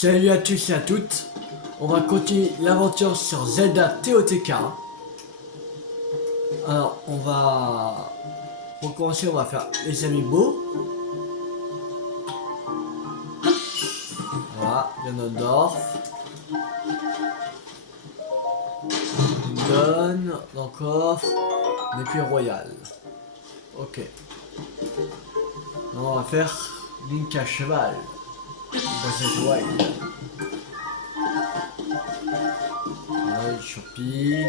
Salut à tous et à toutes. On va continuer l'aventure sur Zelda TOTK. Alors, pour commencer, on va faire les amiibo. Voilà, Ganondorf. Lindon, dans le coffre. L'épée royale. Ok. On va faire Link à cheval. Breath of the Wild. Voilà, Chopi. Et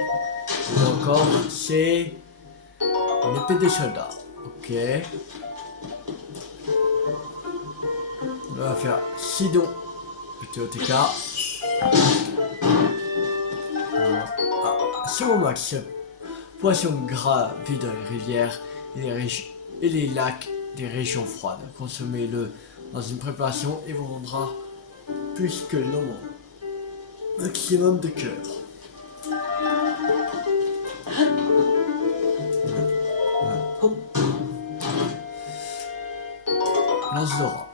encore, c'est une épée des soldats. Ok. On va faire Sidon de TOTK. Sur max, poisson gras vit dans les rivières et les lacs des régions froides. Consommez-le dans une préparation et vous rendra plus que le nombre maximum de cœur. L'Azora.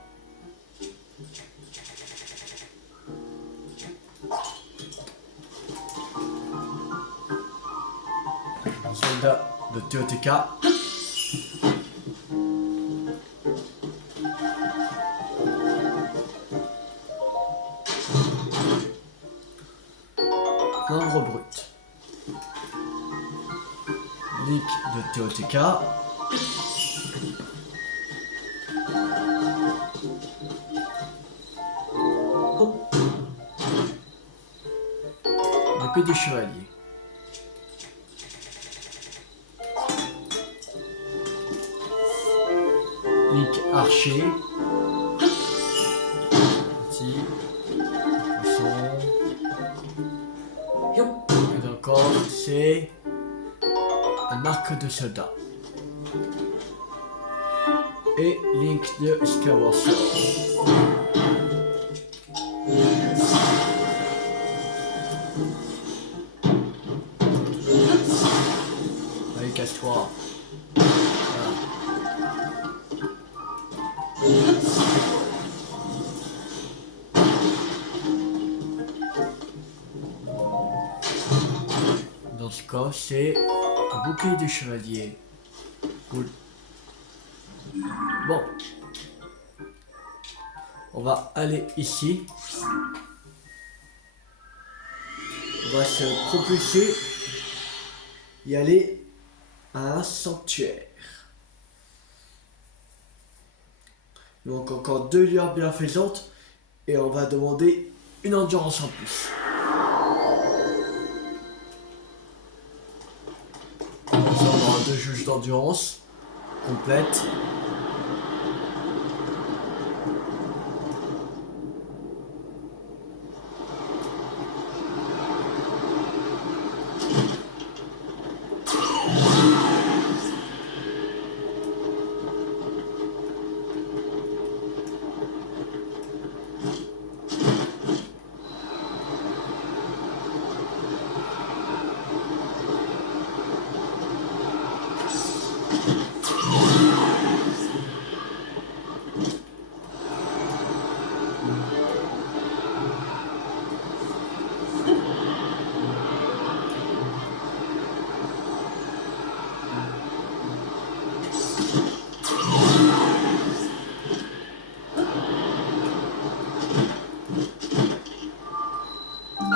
Soldat de TOTK. Nombre brut. Link de TOTK. L'épée des chevaliers. Link archer. Petit. Poisson. Et encore, c'est un arc de soldat. Et Link de Skyward Sword. Allez, casse-toi. Dans ce cas, c'est un bouclier du chevalier. Cool. Bon. On va aller ici. On va se propulser et aller à un sanctuaire. Il manque encore 2 lueurs bienfaisantes et on va demander une endurance en plus. On aura 2 jauges d'endurance complètes.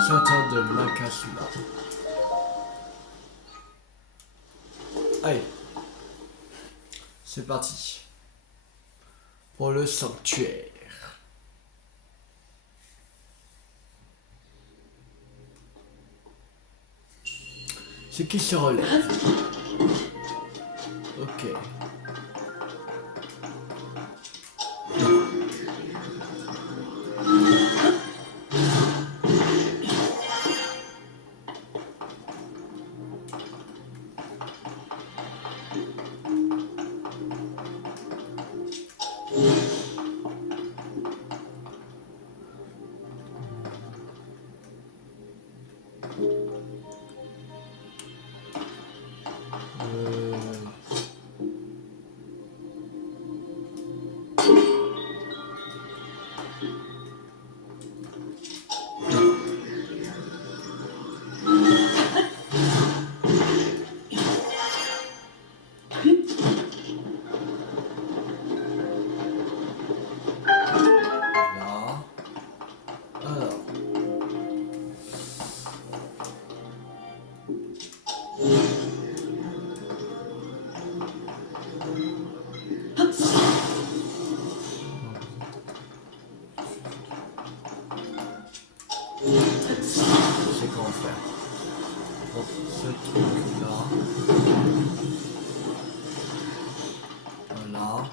Chanteur de Makasula. Allez, c'est parti pour le sanctuaire. Ce qui se relève. Ok. Je sais comment faire. Donc ce truc là. Voilà.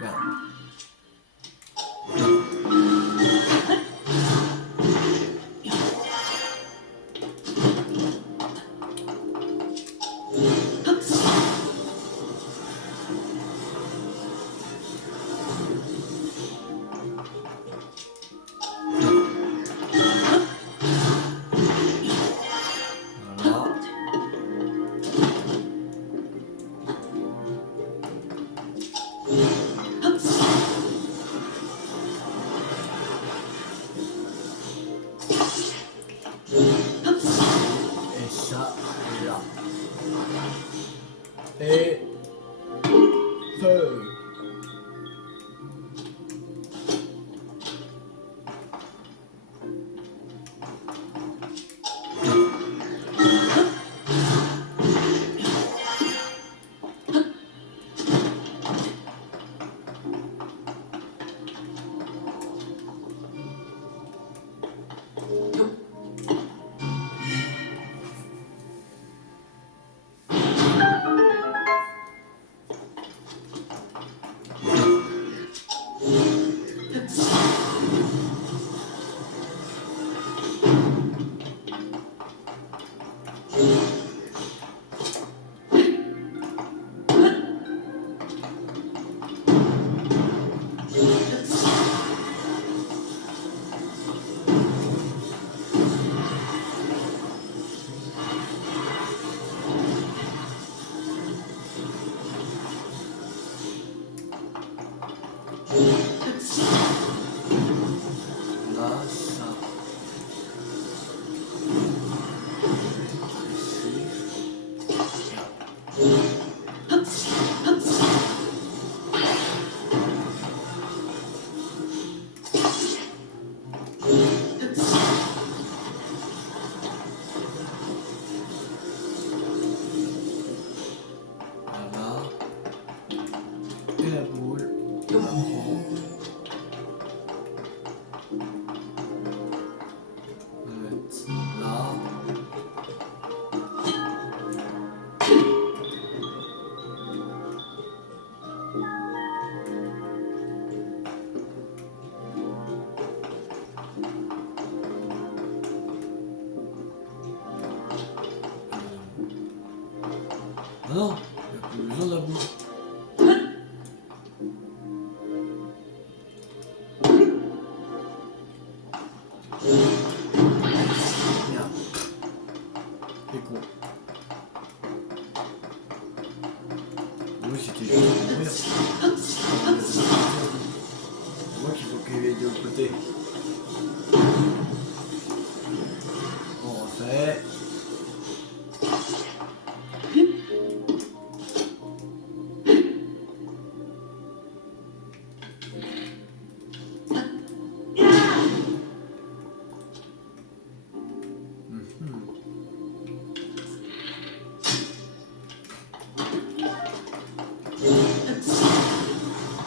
Merde. Voilà. Et ça, là. Et feu. Là, ça. Voilà. Et la boule. On la prend. On va mettre là. Ah non, il n'y a plus besoin de la boule. Merde. C'est con. Oui, c'était juste pour mourir. C'est moi qu'il faut qu'il aille de l'autre côté. On refait.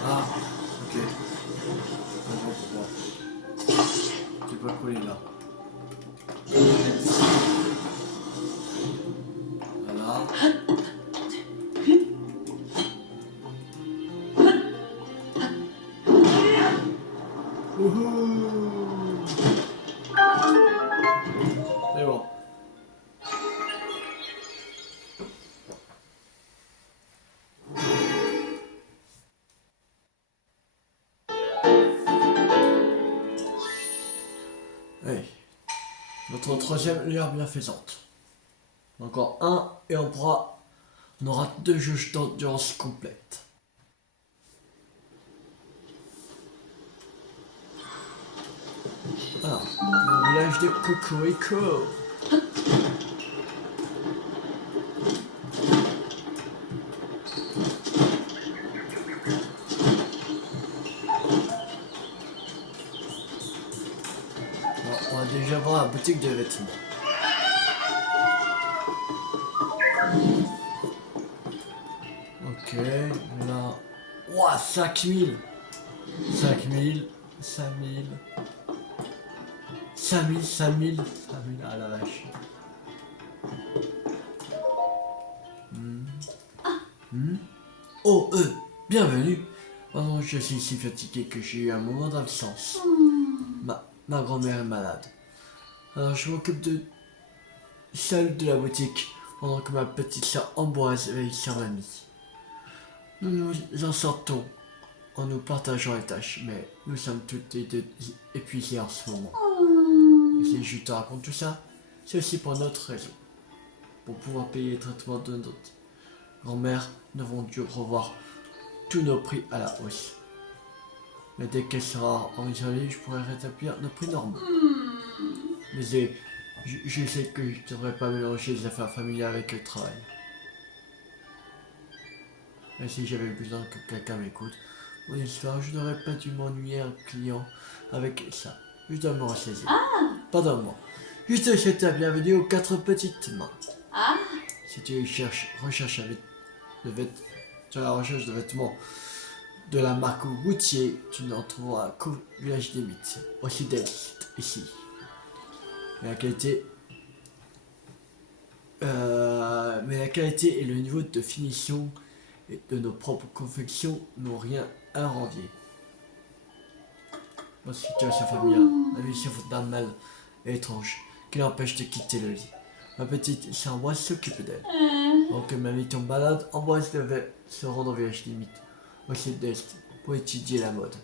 Ah, ok. Je comprends pourquoi. C'est pas collé là. Voilà. Wouhou! C'est bon. Allez. Notre troisième lueur bienfaisante. Encore un et on aura 2 jauges d'endurance complètes. Alors, le village de Cocorico. Bon, on va déjà voir la boutique de vêtements. Ok, Ouah, 5000. 5000, 5000. 5000, 5000, 5000, ah la vache. Oh, bienvenue. Pardon, je suis si fatigué que j'ai eu un moment d'absence. Ma grand-mère est malade. Alors je m'occupe de seule de la boutique pendant que ma petite sœur Ambroise veille sur mamie. Nous nous en sortons en nous partageant les tâches, mais nous sommes toutes les deux épuisées en ce moment. Et si je te raconte tout ça, c'est aussi pour notre raison. Pour pouvoir payer le traitement de notre grand-mère, nous avons dû revoir tous nos prix à la hausse. Mais dès qu'elle sera en réservé, je pourrai rétablir nos prix normaux. Mais je sais que je ne devrais pas mélanger les affaires familiales avec le travail. Mais si j'avais besoin que quelqu'un m'écoute, mon histoire, je n'aurais pas dû m'ennuyer un client avec ça. Je dois me ressaisir. Pardonne-moi. Je te souhaite la bienvenue aux 4 petites mains. Si tu recherches sur la recherche de vêtements de la marque Routier, tu n'en trouveras qu'au village des mythes, au sud-est, ici. Mais la qualité et le niveau de finition de nos propres confections n'ont rien à envier. Dans cette situation familiale, la vie souffre d'un mal étrange qui l'empêche de quitter le lit. Ma petite sœur Ambroise s'occupe d'elle. Alors que mamie tombe malade, Ambroise devait se rendre au village limite, au sud-est, pour étudier la mode.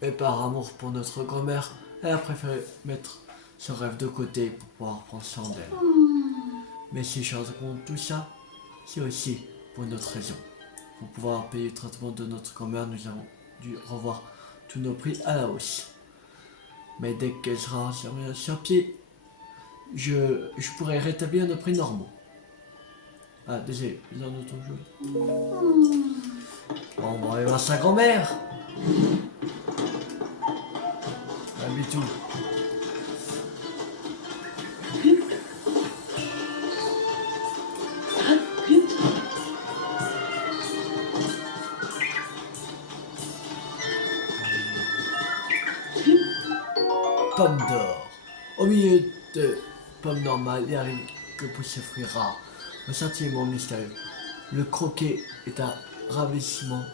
Et par amour pour notre grand-mère, elle a préféré mettre son rêve de côté pour pouvoir prendre soin d'elle. Mais si je raconte tout ça, c'est aussi pour une autre raison. Pour pouvoir payer le traitement de notre grand-mère, nous avons dû revoir tous nos prix à la hausse. Mais dès qu'elle sera sur pied, je pourrai rétablir nos prix normaux. Ah, désolé, besoin de ton jeu. Bon, on va aller voir sa grand-mère. Ah, Bitou. Pomme d'or. Au milieu de pommes normales, il arrive que pousse ce fruit rare. Un sentiment mystérieux. Le croquet est un ravissement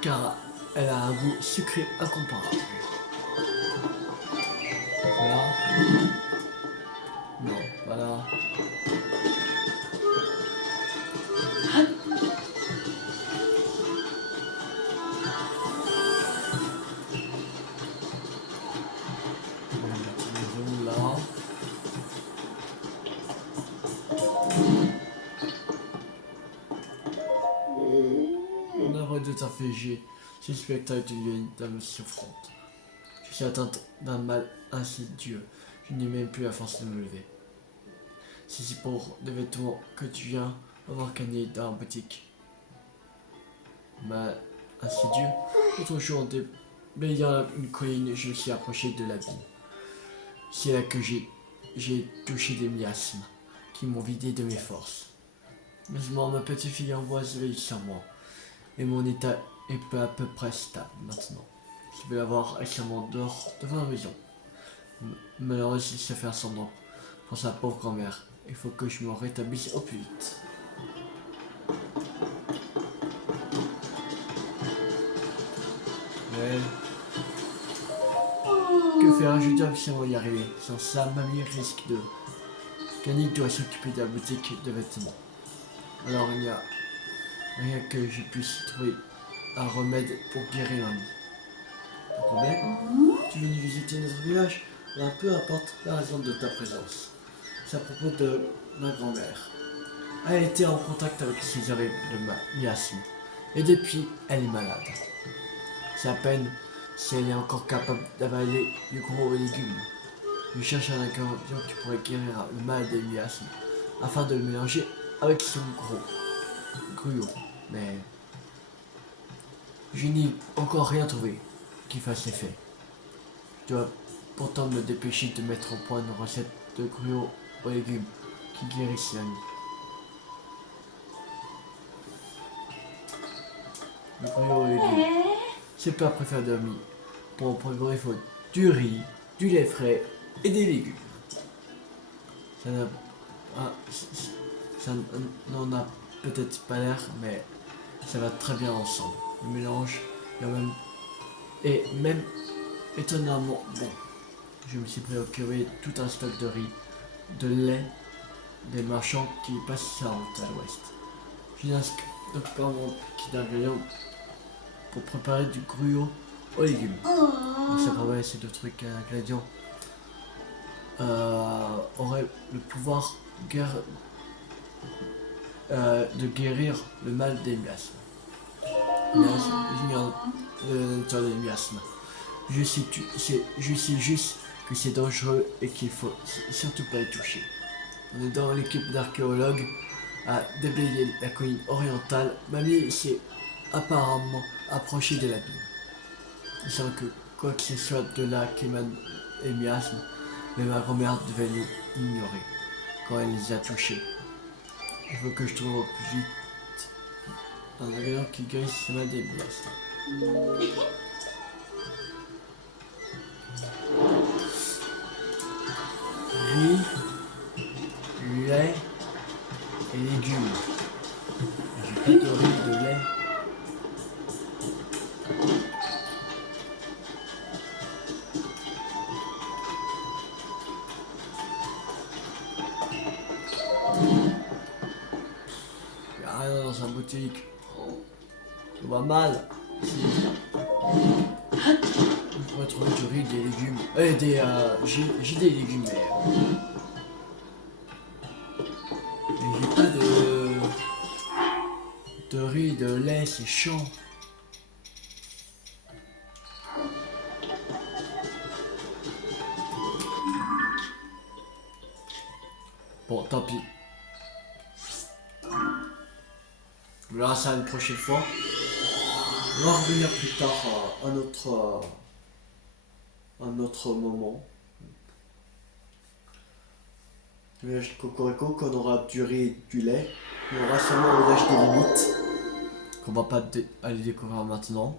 car elle a un goût sucré incomparable. Voilà. Non, voilà. Là. On a de t'infliger ce spectacle d'une dame souffrante. Je suis atteinte d'un mal insidieux. Je n'ai même plus la force de me lever. Si c'est pour des vêtements que tu viens avoir gagné dans la boutique. Mal insidieux. L'autre jour, en déblayant une colline, je me suis approché de l'abîme. C'est là que j'ai touché des miasmes qui m'ont vidé de mes forces. Heureusement, ma petite fille Ambroise veille sur moi. Et mon état est peu à peu près stable maintenant. Je vais l'avoir récemment dehors devant la maison. Malheureuse, il sait faire semblant pour sa pauvre grand-mère. Il faut que je me rétablisse au plus vite. Mais... que faire? Je dois absolument y arriver. Sans ça, mamie risque de... Yannick doit s'occuper de la boutique de vêtements. Alors il n'y a rien que je puisse trouver un remède pour guérir mamie. Pas de problème? Tu veux nous visiter notre village? Peu importe la raison de ta présence. C'est à propos de ma grand-mère. Elle a été en contact avec ses arrêts de miasme. Et depuis, elle est malade. C'est à peine si elle est encore capable d'avaler du gros légumes. Je cherche un ingrédient qui pourrait guérir le mal des miasmes afin de le mélanger avec son gros gruau. Mais je n'ai encore rien trouvé qui fasse effet. Je dois pourtant me dépêcher de mettre au point une recette de gruau aux légumes qui guérissent la nuit. Le gruau aux légumes. Ses plats préférés de mi. Pour préparer, il faut du riz, du lait frais et des légumes. Ça n'a ça n'en a peut-être pas l'air, mais ça va très bien ensemble. Le mélange est même étonnamment bon. Je me suis procuré tout un stock de riz, de lait, des marchands qui passent ça à l'ouest. J'ai donc un kit d'ingrédients pour préparer du gruau aux légumes. Donc ça permet ces deux trucs ingrédients auraient le pouvoir de guérir le mal des miasmes. Des miasmes. Je sais juste que c'est dangereux et qu'il faut surtout pas y toucher. On est dans l'équipe d'archéologues à déblayer la colline orientale. Mamie s'est apparemment approchée de l'abîme. Il semble que quoi que ce soit de là qu'émane les miasmes, mais ma grand-mère devait l'ignorer quand elle les a touchés. Il faut que je trouve au plus vite un ingrédient qui guérisse ma des miasmes. Riz, lait et légumes. J'ai pas de riz, de lait. Y'a rien dans sa boutique. Tout va mal. Si. On pourrait trouver du riz, des légumes. J'ai des légumes, mais j'ai pas de riz, de lait, c'est chiant. Bon, tant pis. On verra ça une prochaine fois. On va revenir plus tard à un autre moment. Village de Cocorico, qu'on aura du riz et du lait. On aura seulement le village des limites, qu'on va pas aller découvrir maintenant.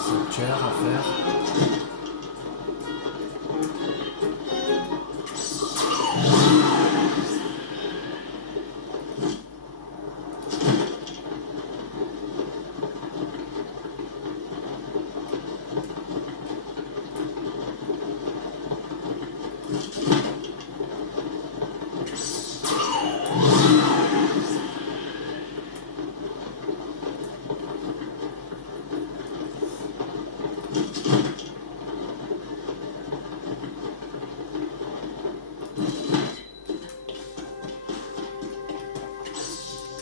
Sanctuaire à faire.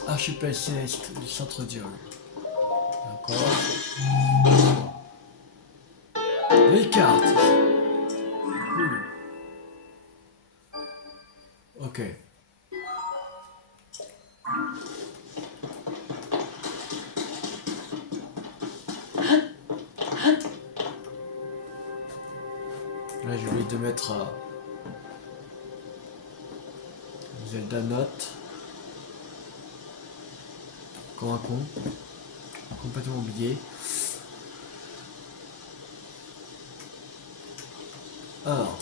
Archipel céleste du centre d'Irul. D'accord. Les cartes. Cool. Ok. Là j'ai oublié de mettre Zelda Note. Comme un con. Complètement oublié. Alors.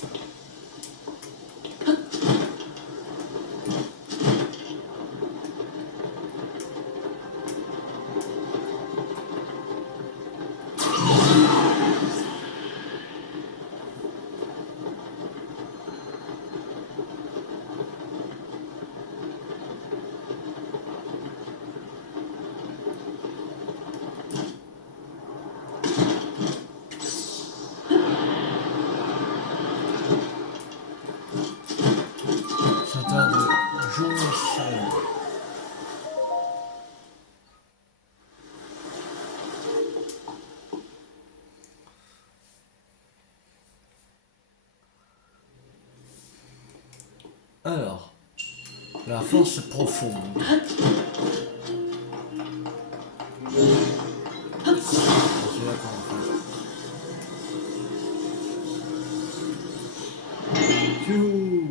Alors, la force profonde. C'est là qu'on va faire. Youhou.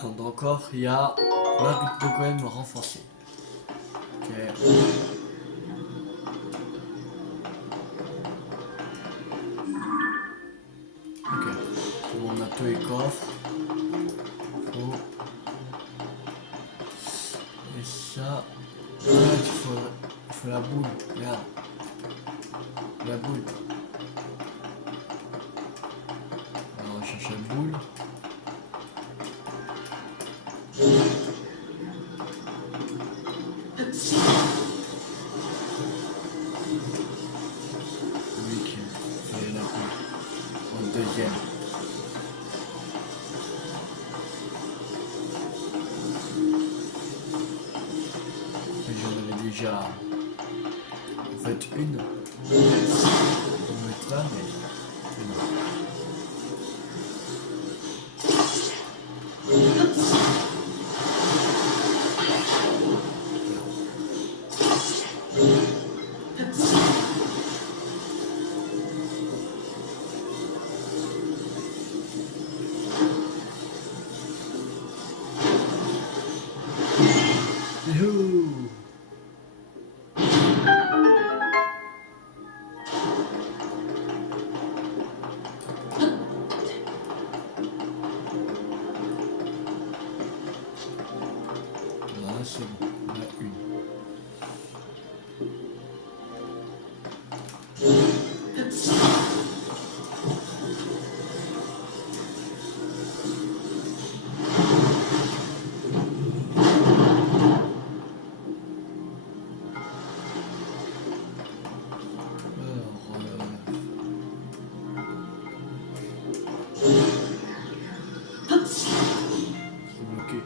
Donc encore, il y a l'arc de golem renforcé. Ok. Ok. Bon, on a tous les coffres. Oh. Et ça. Ah, il faut la boule. Regarde. La boule. Alors, on va chercher la boule. Oui, qui fait la boule. En deuxième. Et j'en avais déjà en fait une. On va mettre là, mais une. Youhou. Voilà, c'est bon. On a une. C'est bloqué.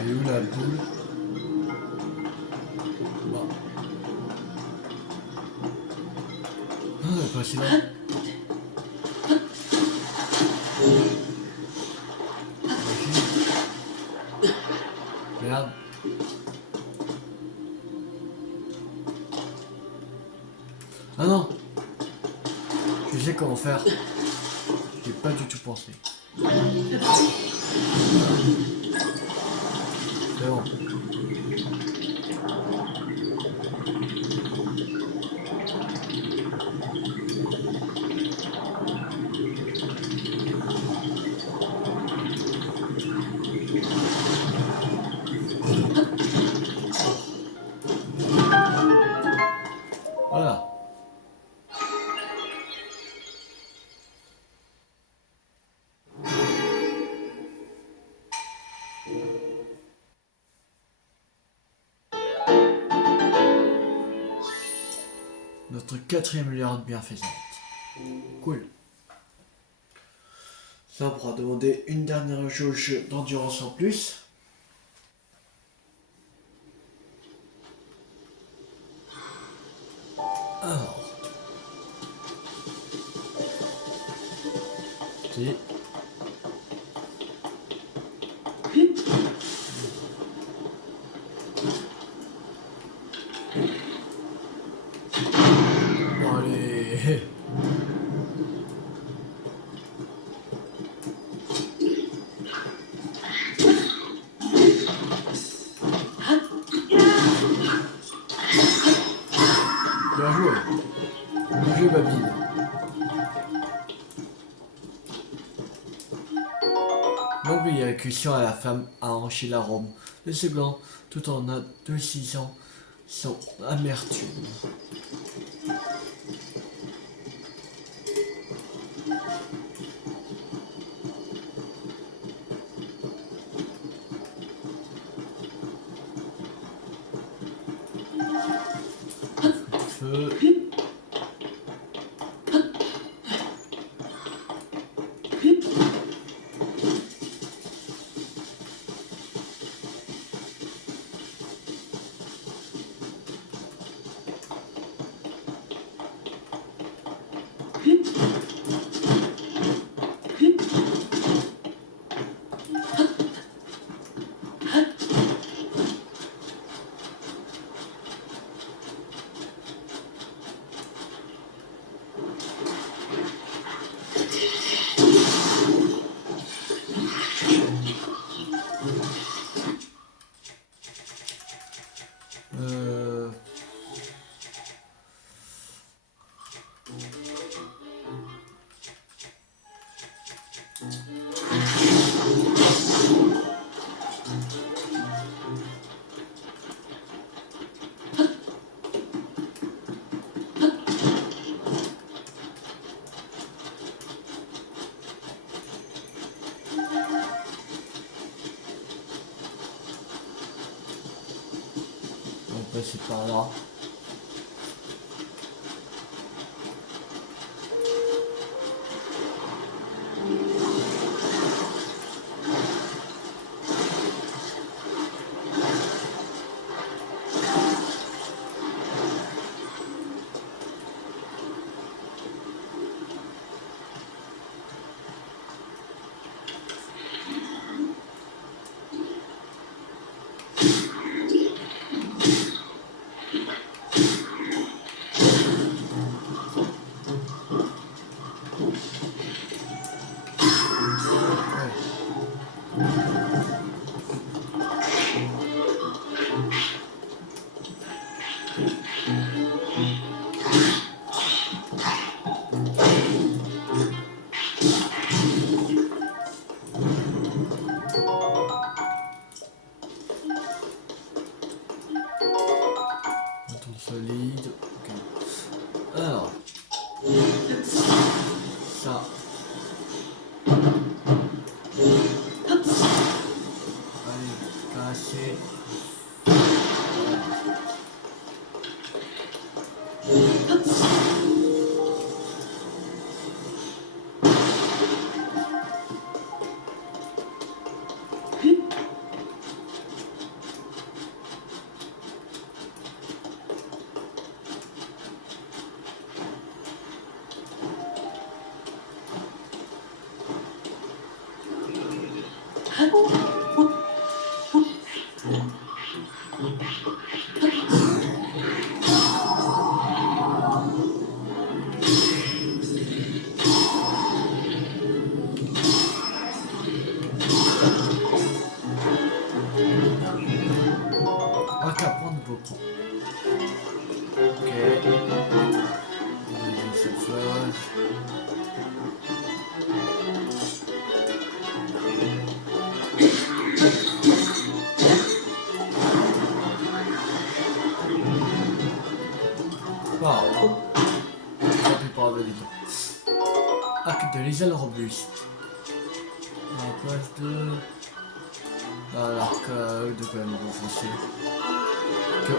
Elle est où la boule? Bon. Ah, elle est passée là. Regarde. Ah non! Je sais comment faire. J'ai pas du tout pensé. C'est bon. Voilà. Notre quatrième milliard de bienfaisante. Cool. Ça, on pourra demander une dernière jauge d'endurance en plus. Alors. Ok. percussion à la femme a hanché l'arôme. Le second, tout en adoucissant son amertume. Feu. On peut passer par là. Solide. Ok. Alors. Ça. Allez, casser. Un capron beaucoup. Ok. Cette fleur. Wow. J'appuie pas avec les dents. Arc de les ailes robustes. À la place de... l'arc de quand même renforcé. Que 11.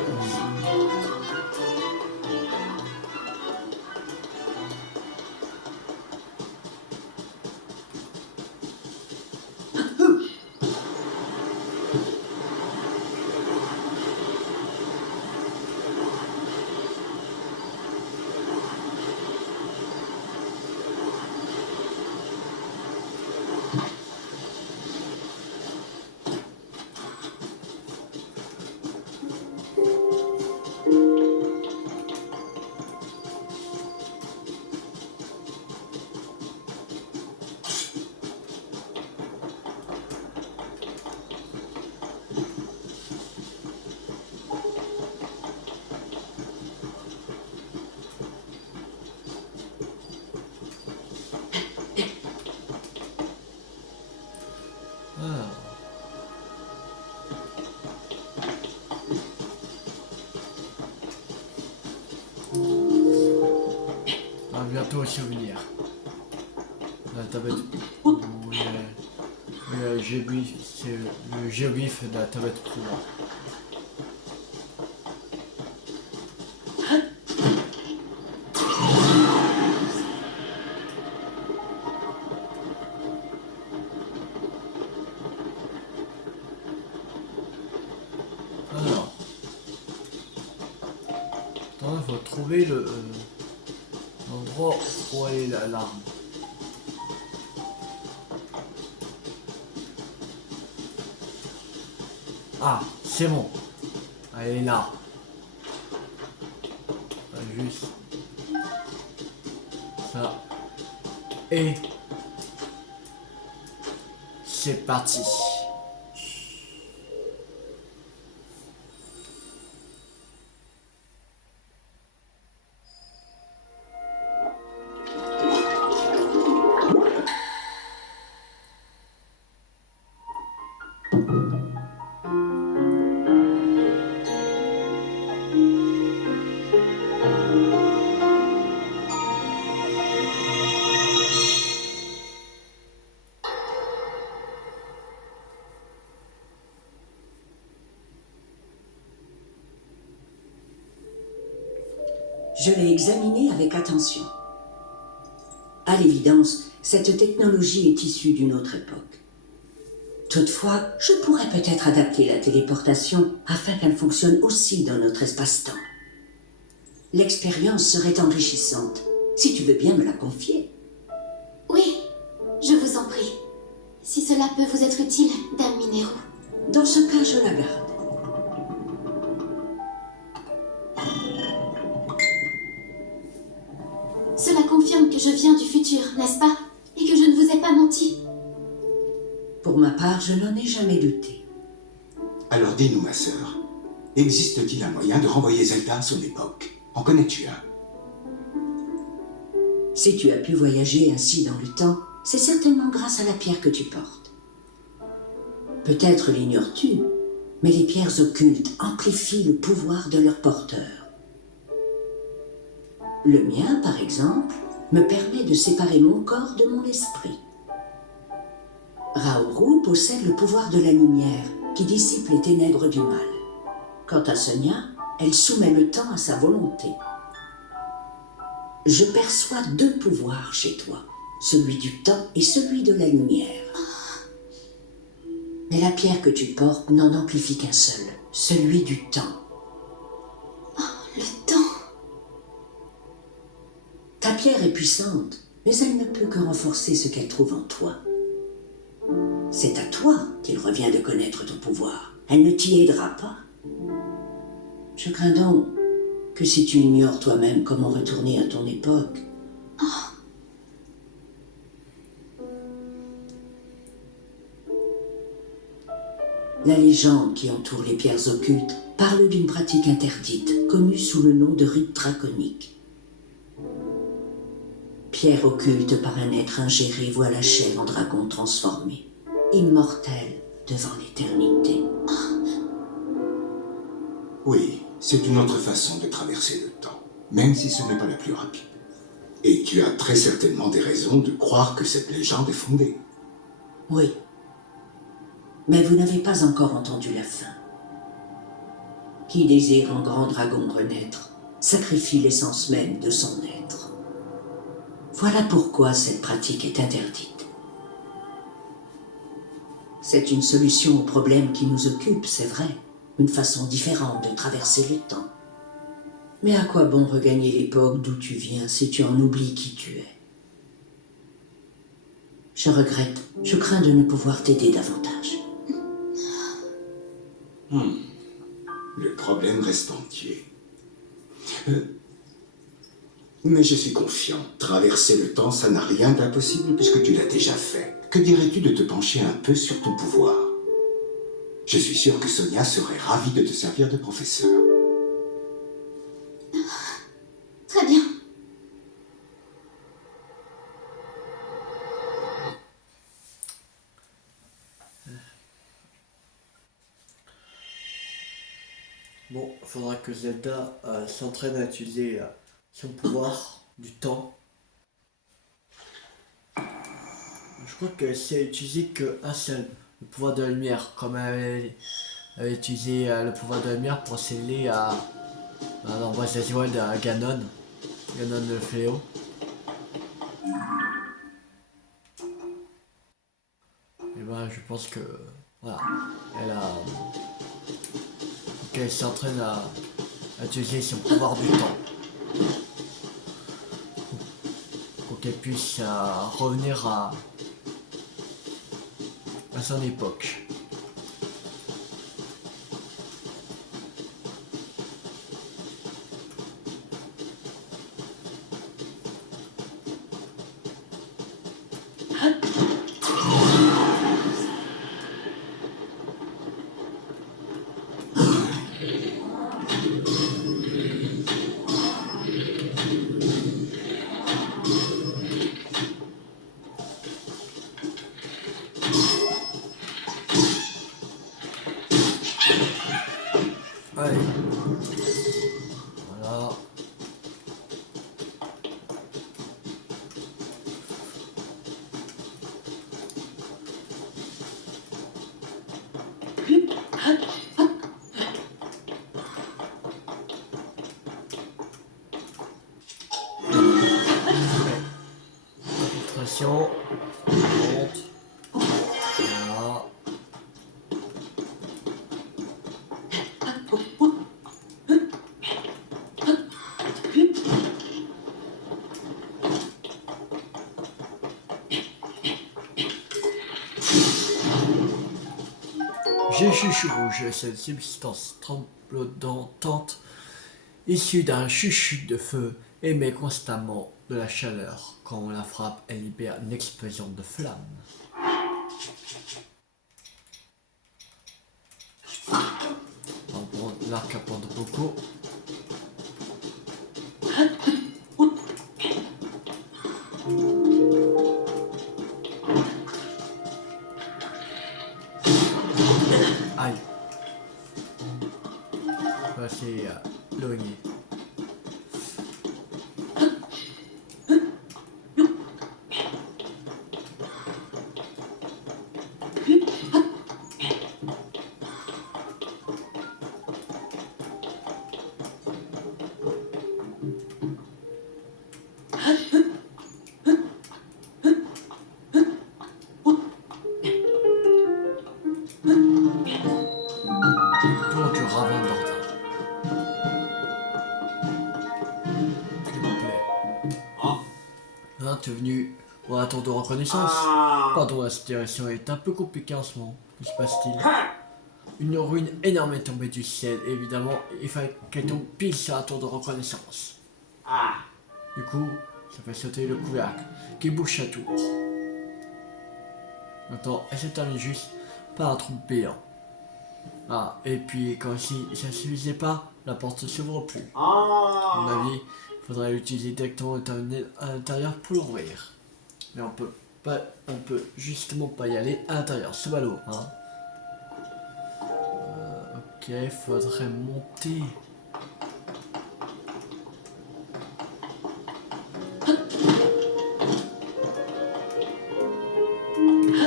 souvenir. La tablette où le géographe, c'est le géographe de la tablette pouvoir. Alors, attends, il faut trouver l'endroit où est l'arme. Ah, c'est bon. Elle est là. Juste ça. Et c'est parti. Je l'ai examiné avec attention. À l'évidence, cette technologie est issue d'une autre époque. Toutefois, je pourrais peut-être adapter la téléportation afin qu'elle fonctionne aussi dans notre espace-temps. L'expérience serait enrichissante, si tu veux bien me la confier. Oui, je vous en prie. Si cela peut vous être utile, Dame Mineru. Dans ce cas, je la garde. Cela confirme que je viens du futur, n'est-ce pas? Et que je ne vous ai pas menti. Pour ma part, je n'en ai jamais douté. Alors dis-nous, ma sœur, existe-t-il un moyen de renvoyer Zelda à son époque? En connais-tu un? Si tu as pu voyager ainsi dans le temps, c'est certainement grâce à la pierre que tu portes. Peut-être l'ignores-tu, mais les pierres occultes amplifient le pouvoir de leur porteur. Le mien, par exemple, me permet de séparer mon corps de mon esprit. Raoru possède le pouvoir de la lumière, qui dissipe les ténèbres du mal. Quant à Sonia, elle soumet le temps à sa volonté. Je perçois deux pouvoirs chez toi, celui du temps et celui de la lumière. Mais la pierre que tu portes n'en amplifie qu'un seul, celui du temps. Le temps. Ta pierre est puissante, mais elle ne peut que renforcer ce qu'elle trouve en toi. C'est à toi qu'il revient de connaître ton pouvoir. Elle ne t'y aidera pas. Je crains donc que si tu ignores toi-même comment retourner à ton époque... La légende qui entoure les pierres occultes parle d'une pratique interdite, connue sous le nom de rite draconique. Pierre occulte par un être ingéré voit la chair en dragon transformée, immortel devant l'éternité. Oui, c'est une autre façon de traverser le temps, même si ce n'est pas la plus rapide. Et tu as très certainement des raisons de croire que cette légende est fondée. Oui. Mais vous n'avez pas encore entendu la fin. Qui désire en grand dragon renaître, sacrifie l'essence même de son être. Voilà pourquoi cette pratique est interdite. C'est une solution au problème qui nous occupe, c'est vrai. Une façon différente de traverser le temps. Mais à quoi bon regagner l'époque d'où tu viens si tu en oublies qui tu es? Je regrette, je crains de ne pouvoir t'aider davantage. Le problème reste entier. Mais je suis confiant. Traverser le temps, ça n'a rien d'impossible puisque tu l'as déjà fait. Que dirais-tu de te pencher un peu sur ton pouvoir? Je suis sûr que Sonia serait ravie de te servir de professeur. Très bien. Bon, il faudra que Zelda s'entraîne à utiliser son pouvoir du temps Je crois que c'est utilisé qu'un seul, le pouvoir de la lumière, comme elle avait utilisé le pouvoir de la lumière pour sceller à dans Breath of the Wild à Ganon, Ganon le fléau. Et ben je pense que voilà, elle a qu'elle s'entraîne à utiliser son pouvoir du temps pour qu'elle puisse revenir à son époque. Allez. Voilà. Infiltration. Monte. Voilà. J'ai chuchu rouge, cette substance tremblotante issue d'un chuchu de feu émet constamment de la chaleur. Quand on la frappe, elle libère une explosion de flammes. On prend l'arc à porte beaucoup. Aïe. On va essayer l'éloigner. Tour du ravin d'Ordin. S'il vous plaît. Hein, tu es venu pour un tour de reconnaissance? Pardon, la situation est un peu compliquée en ce moment. Que se passe-t-il? Une ruine énorme est tombée du ciel, et évidemment, il fallait qu'elle tombe pile sur un tour de reconnaissance. Du coup, ça fait sauter le couvercle, qui bouche à tour. Attends, elle se termine juste par un trou béant. Ah, et puis quand si ça ne suffisait pas, la porte ne s'ouvre plus. À mon avis, il faudrait l'utiliser directement à l'intérieur pour l'ouvrir. Mais on peut justement pas y aller à l'intérieur, c'est ballot, hein. Ok, faudrait monter.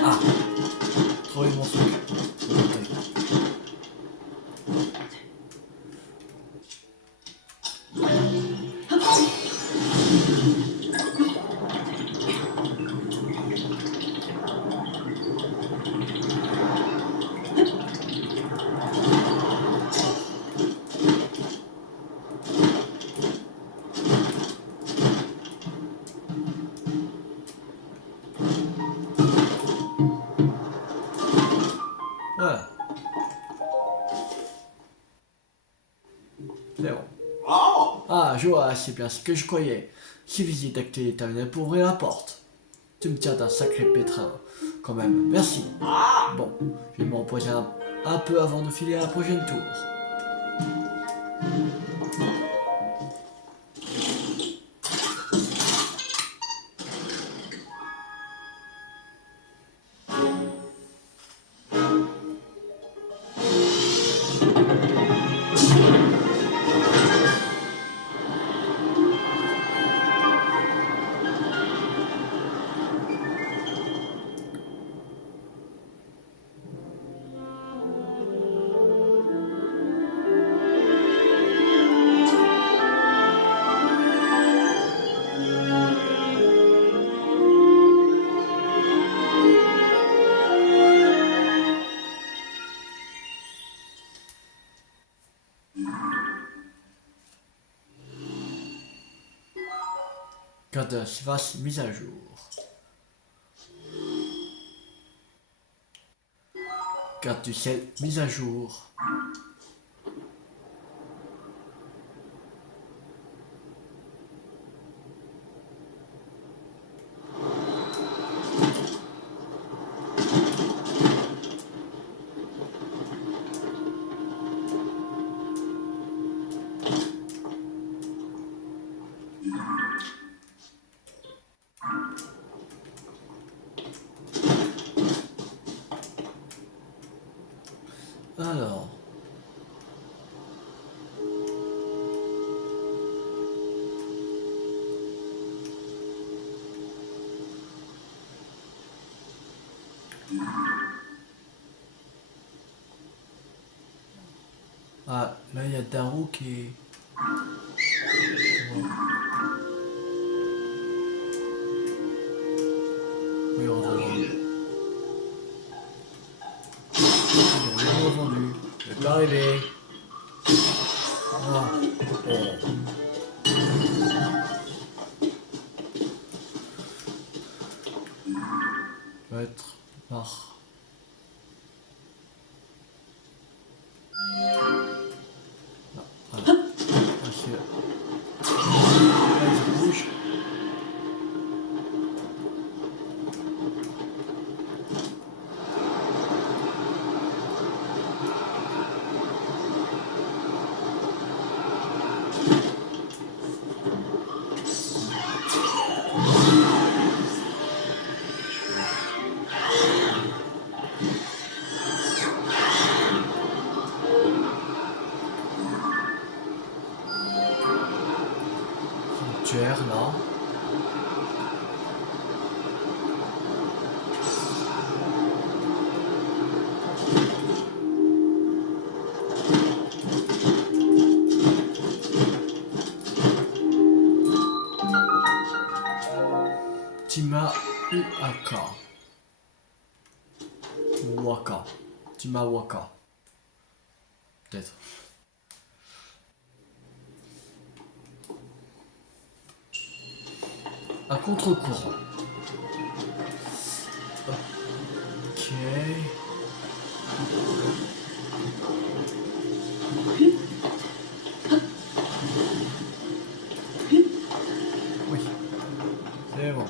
Ah, trouvé mon truc. Voilà. C'est bon. Ah, je vois, c'est bien ce que je croyais. Suffisait d'activer les terminaux pour ouvrir la porte. Tu me tiens d'un sacré pétrin, quand même. Merci. Bon, je vais me reposer un peu avant de filer à la prochaine tour. Carte de la surface mise à jour. Carte du ciel mise à jour. Alors. Ah, là il y a Darou qui est... Oui, on a vendu. Il a rien vendu. Il est pas arrivé. Ah. Je vais être par... Non, voilà. Merci. Là, il bouge. Sanctuaire là. Tima Uaka. Waka. Tima Waka. Peut-être. À contre-courant. Ok. Oui. C'est bon.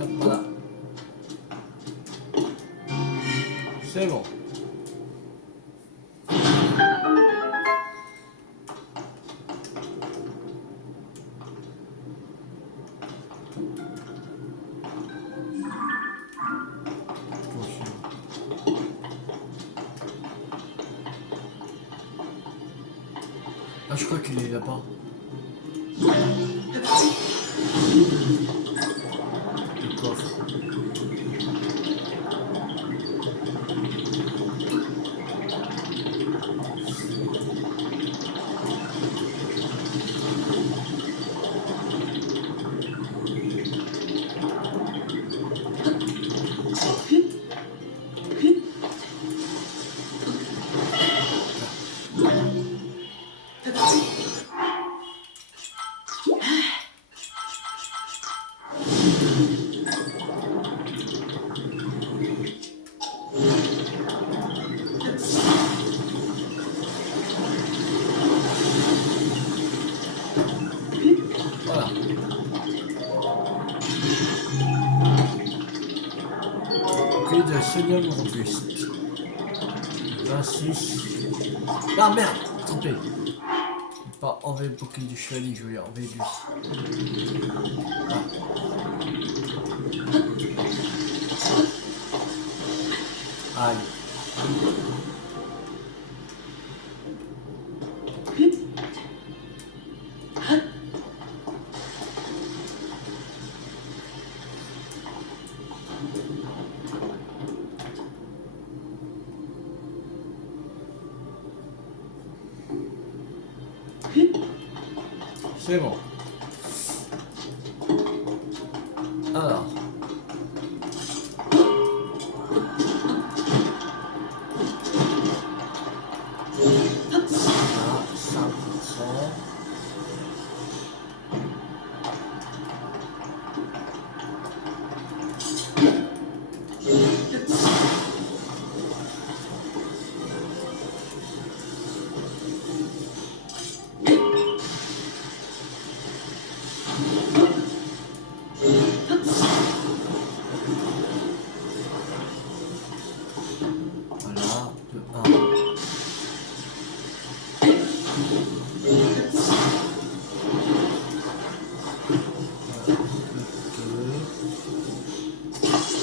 Hop, voilà. C'est bon. Ah, je crois qu'il est là-bas. Le coffre. Voilà. Clé de sodium robuste. 26. Ah merde, trompé. Pas enlever le bouclier du chevalier, je vais enlever lui. Ah. Aïe. C'est bon. Alors. Voilà, 5%. Voilà, de 1.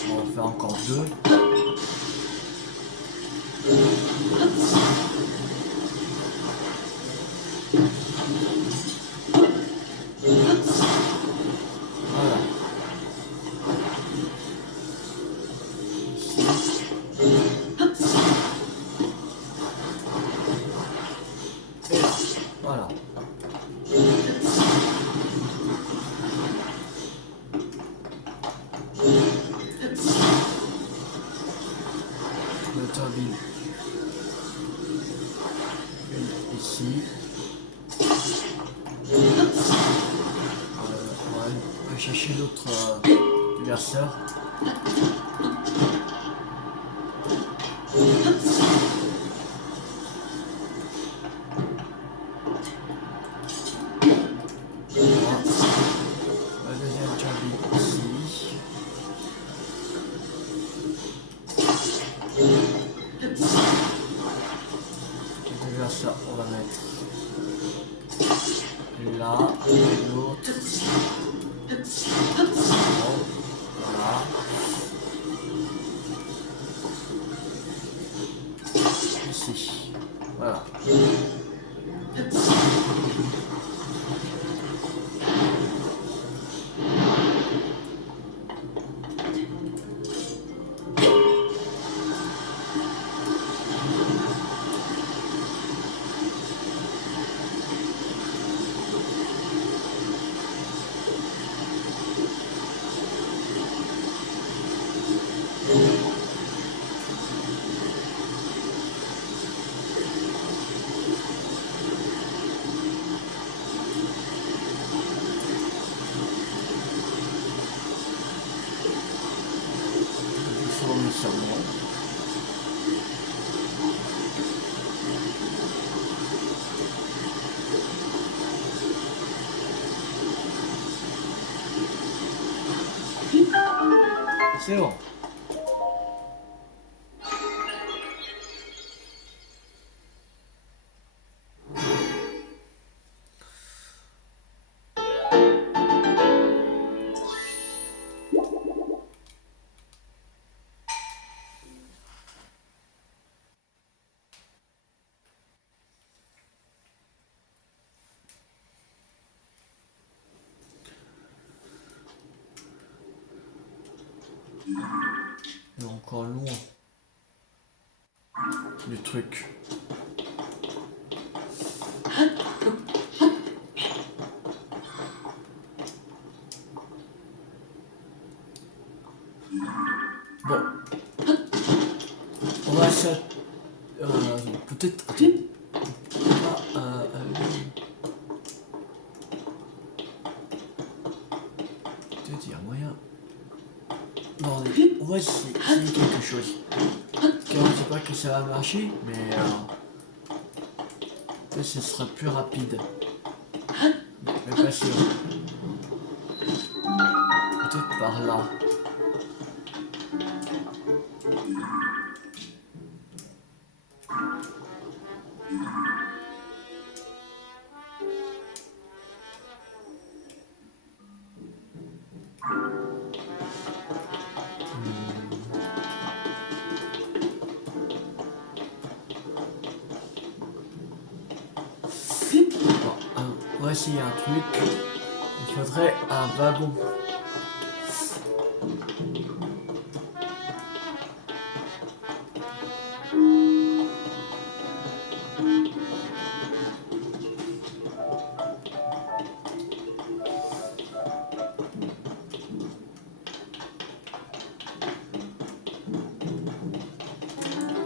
On va faire encore 2. Voilà. Et là, voilà. Le turbine. Ici. On va chercher l'autre verseur. Voilà. La deuxième turbine ici. Le verseur, on va mettre là, et l'autre. Bon, voilà. Ici. Voilà. Sûrement. C'est bon. Il est encore loin du truc. Bon. On va essayer. Peut-être. Peut-être il y a moyen. Non, on va essayer quelque chose. Car on ne sait pas que ça va marcher, mais peut-être ce sera plus rapide. Mais pas sûr. Peut-être par là. essayer un truc. Il faudrait un wagon.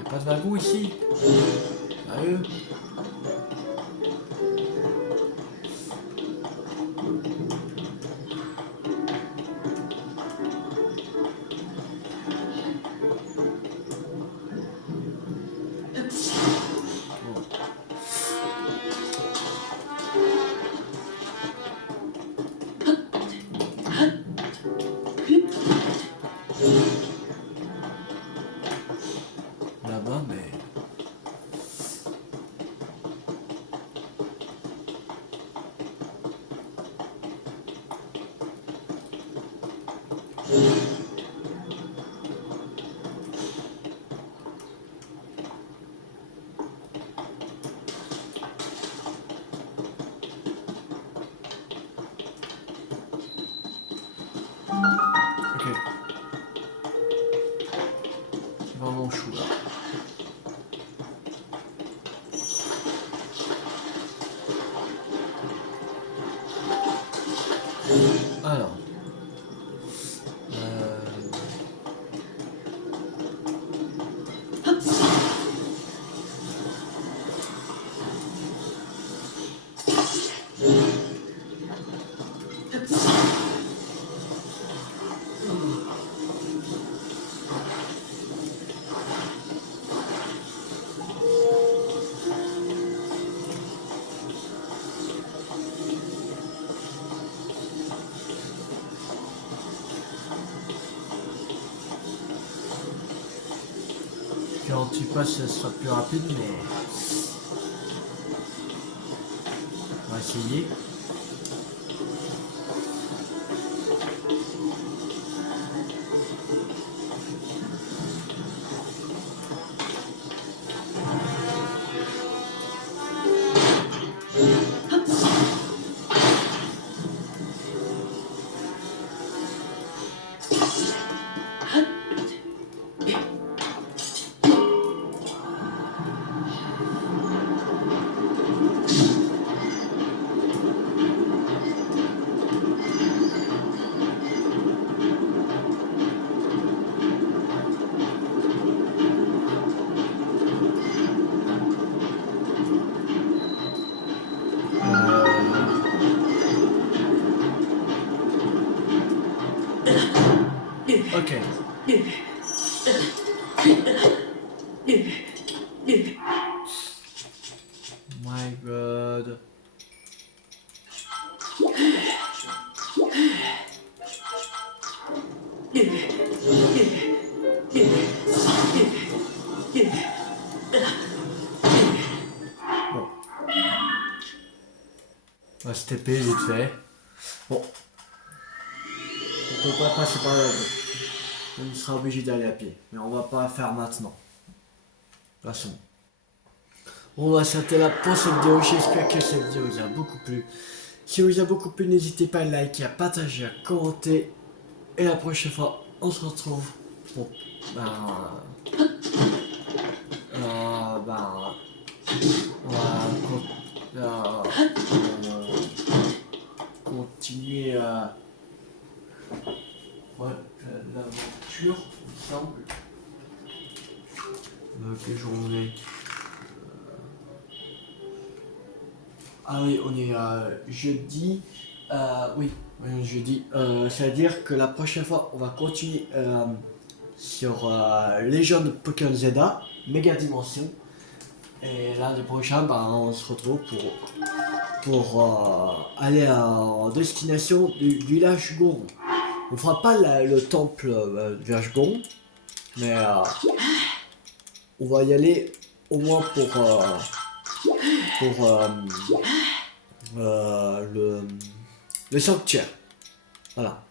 Pas de wagon ici. Sérieux? Là-bas, mais... Ok. C'est vraiment chou là. Alors. Quand tu passes, ce sera plus rapide, mais... On va essayer. Ok. My God. Bon. On va se TP vite fait. Bon. On peut pas passer par là. On sera obligé d'aller à pied. Mais on va pas faire maintenant. De toute façon. On va s'arrêter là pour cette vidéo. J'espère que cette vidéo vous a beaucoup plu. Si vous a beaucoup plu, n'hésitez pas à liker, à partager, à commenter. Et la prochaine fois, on se retrouve pour on va continuer l'aventure, il me semble. Quelle journée? Ah oui, on est jeudi. Oui, on est jeudi. C'est-à-dire que la prochaine fois, on va continuer sur Legend of Pokémon Zelda, Méga Dimension. Et lundi prochain, on se retrouve pour aller en destination du village Goron. On fera pas le temple du village Goron, mais on va y aller au moins pour le sanctuaire. Voilà.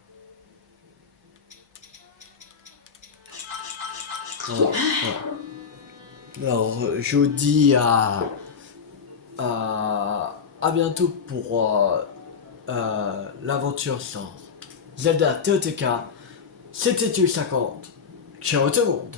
Voilà. Alors, je vous dis à à bientôt pour l'aventure sur Zelda TOTK. C'était U50. Ciao tout le monde.